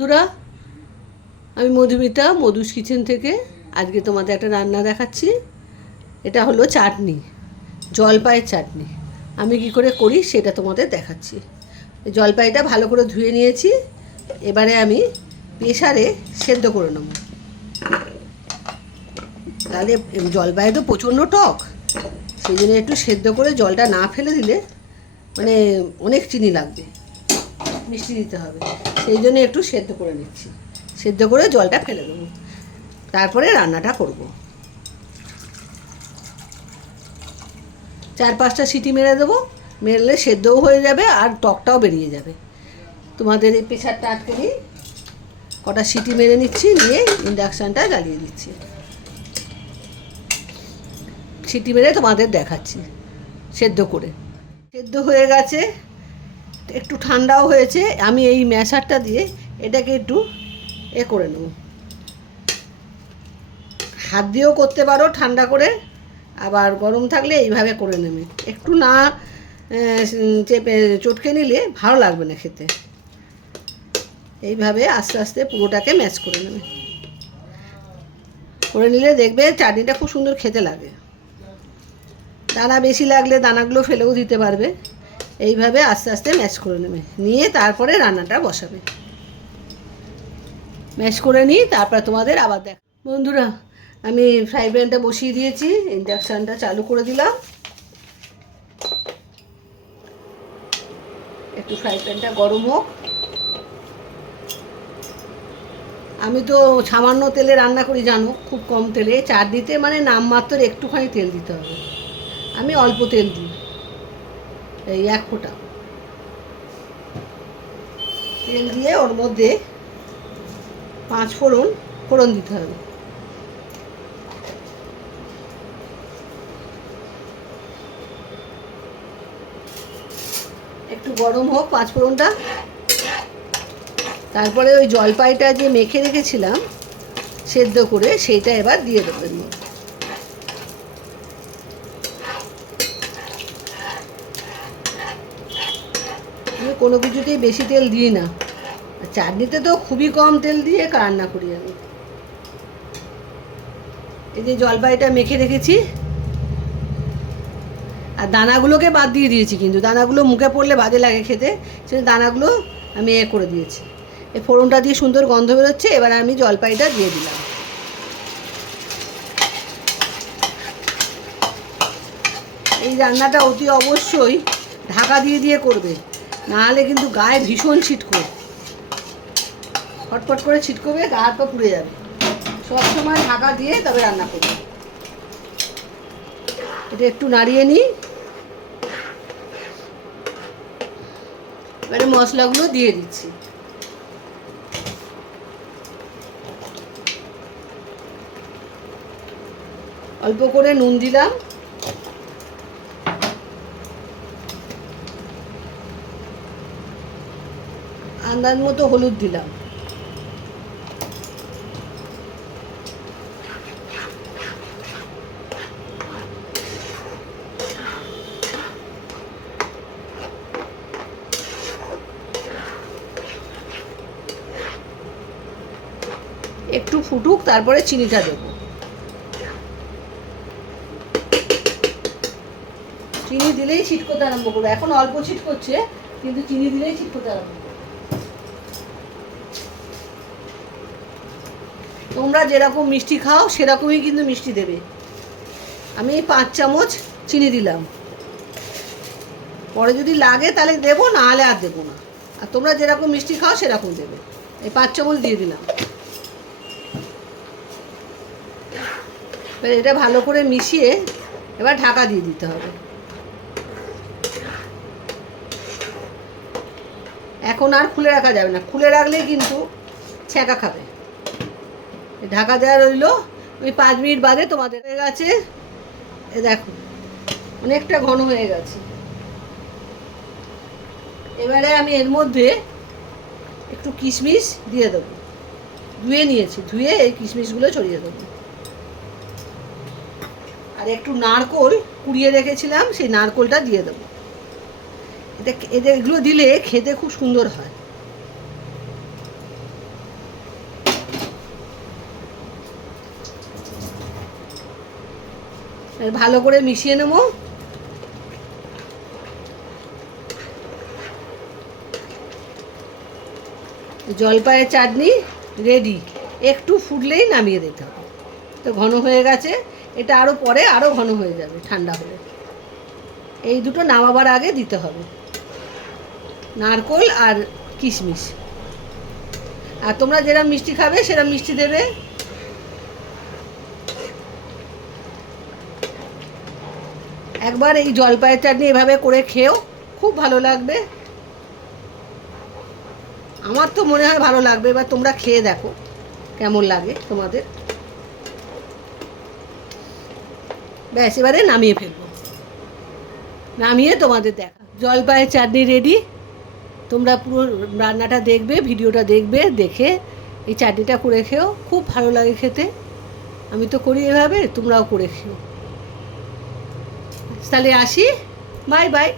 বন্ধুরা, আমি মধুমিতা মধুস কিচেন থেকে আজকে তোমাদের একটা রান্না দেখাচ্ছি। এটা হলো চাটনি, জলপাইয়ের চাটনি। আমি কি করে করি সেটা তোমাদের দেখাচ্ছি। জলপাইটা ভালো করে ধুয়ে নিয়েছি, এবারে আমি প্রেসারে সেদ্ধ করে নেব। তাহলে জলপাই তো প্রচণ্ড টক, সেই জন্য একটু সেদ্ধ করে জলটা না ফেলে দিলে মানে অনেক চিনি লাগবে, মিষ্টি দিতে হবে, সেই জন্য একটু সেদ্ধ করে নিচ্ছি। সেদ্ধ করে জলটা ফেলে দেবো, তারপরে রান্নাটা করব। 4-5টা সিটি মেরে দেবো, মেরলে সেদ্ধও হয়ে যাবে আর টকটাও বেরিয়ে যাবে। তোমাদের এই প্রেসারটা আটকে নিই, কটা সিটি মেরে নিচ্ছি, নিয়ে ইন্ডাকশানটা জ্বালিয়ে দিচ্ছি। সিটি মেরে তোমাদের দেখাচ্ছি সেদ্ধ করে। সেদ্ধ হয়ে গেছে, একটু ঠান্ডাও হয়েছে। আমি এই ম্যাশারটা দিয়ে এটাকে একটু করে নেব। হাত দিয়েও করতে পারো ঠান্ডা করে, আবার গরম থাকলে এইভাবে করে নেবে। একটু না চেপে চটকে নিলে ভালো লাগবে না খেতে। এইভাবে আস্তে আস্তে পুরোটাকে ম্যাশ করে নেবে, করে নিলে দেখবে চাটনিটা খুব সুন্দর খেতে লাগে। দানা বেশি লাগলে দানাগুলো ফেলেও দিতে পারবে। এইভাবে আস্তে আস্তে ম্যাশ করে নেবে, নিয়ে তারপরে রান্নাটা বসাবে। ম্যাশ করে নিই, তারপরে তোমাদের আবার দেখ। বন্ধুরা, আমি ফ্রাই প্যানটা বসিয়ে দিয়েছি, ইন্ডাকশানটা চালু করে দিলাম। একটু ফ্রাই প্যানটা গরম হোক। আমি তো সামান্য তেলে রান্না করি জানো, খুব কম তেলে। চাটনিতে মানে নামমাত্র একটুখানি তেল দিতে হবে, আমি অল্প তেল দিই, এই 1 ফোঁটা তেল দিয়ে ওর মধ্যে 5 ফোড়ন দিতে হবে। একটু গরম হোক 5 ফোড়নটা, তারপরে ওই জলপাইটা যে মেখে রেখেছিলাম সেদ্ধ করে, সেইটা এবার দিয়ে দেবেন। আমি কোনো কিছুতেই বেশি তেল দিই না, চাটনিতে তো খুবই কম তেল দিয়ে রান্না করি আমি। এই যে জলপাইটা মেখে রেখেছি, আর দানাগুলোকে বাদ দিয়ে দিয়েছি, কিন্তু দানাগুলো মুখে পড়লে বাজে লাগে খেতে, সেই দানাগুলো আমি করে দিয়েছি। এই ফোড়নটা দিয়ে সুন্দর গন্ধ বেরোচ্ছে, এবার আমি জলপাইটা দিয়ে দিলাম। এই রান্নাটা অতি অবশ্যই ঢাকা দিয়ে দিয়ে করবে, নাহলে কিন্তু গায়ে ভীষণ ছিটকো, ফটফট করে ছিটকোবে, গা হাত পা পুড়ে যাবে। সবসময় ঢাকা দিয়ে তবে রান্না করবে। এটা একটু নাড়িয়ে নিই, এবারে মশলাগুলো দিয়ে দিচ্ছি। অল্প করে নুন দিলাম, আন্দাজ মতো হলুদ দিলাম, একটু ফুটুক, তারপরে চিনিটা দেবো। চিনি দিলেই ছিটকোতে আরম্ভ করবে, এখন অল্প ছিটকোচ্ছে, কিন্তু চিনি দিলেই ছিটকোতে আরম্ভ করবে। তোমরা যেরকম মিষ্টি খাও সেরকমই কিন্তু মিষ্টি দেবে। আমি 5 চামচ চিনি দিলাম, পরে যদি লাগে তাহলে দেবো, না হলে আর দেবো না। আর তোমরা যেরকম মিষ্টি খাও সেরকম দেবে। এই 5 চামচ দিয়ে দিলাম। এবার এটা ভালো করে মিশিয়ে এবার ঢাকা দিয়ে দিতে হবে। এখন আর খুলে রাখা যাবে না, খুলে রাখলেই কিন্তু ছ্যাঁকা খাবে। ঢাকা দেওয়া রইলো, ওই 5 মিনিট বাদে তোমাদের হয়ে গেছে। এ দেখো অনেকটা ঘন হয়ে গেছে। এবারে আমি এর মধ্যে একটু কিশমিশ দিয়ে দেবো, ধুয়ে নিয়েছি, ধুয়ে এই কিশমিশগুলো ছড়িয়ে দেবো। আর একটু নারকোল কুড়িয়ে রেখেছিলাম, সেই নারকোলটা দিয়ে দেবো। এগুলো দিলে খেতে খুব সুন্দর হয়। ভালো করে মিশিয়ে নেব। জলপাইয়ের চাটনি রেডি। একটু ফুটলেই নামিয়ে দিতে হবে। তো ঘন হয়ে গেছে, এটা আরও পরে আরও ঘন হয়ে যাবে ঠান্ডা হলে। এই দুটো নামাবার আগে দিতে হবে নারকোল আর কিশমিশ। আর তোমরা যেরকম মিষ্টি খাবে সেরকম মিষ্টি দেবে। একবার এই জলপাইয়ের চাটনি এভাবে করে খেও, খুব ভালো লাগবে। আমার তো মনে হয় ভালো লাগবে। এবার তোমরা খেয়ে দেখো কেমন লাগে তোমাদের। ব্যাস, এবারে নামিয়ে ফেলবো। নামিয়ে তোমাদের দেখা। জলপাইয়ের চাটনি রেডি। তোমরা পুরো রান্নাটা দেখবে, ভিডিওটা দেখবে, দেখে এই চাটনিটা করে খেও, খুব ভালো লাগে খেতে। আমি তো করি এভাবে, তোমরাও করে খেও। তাহলে আসি, বাই বাই।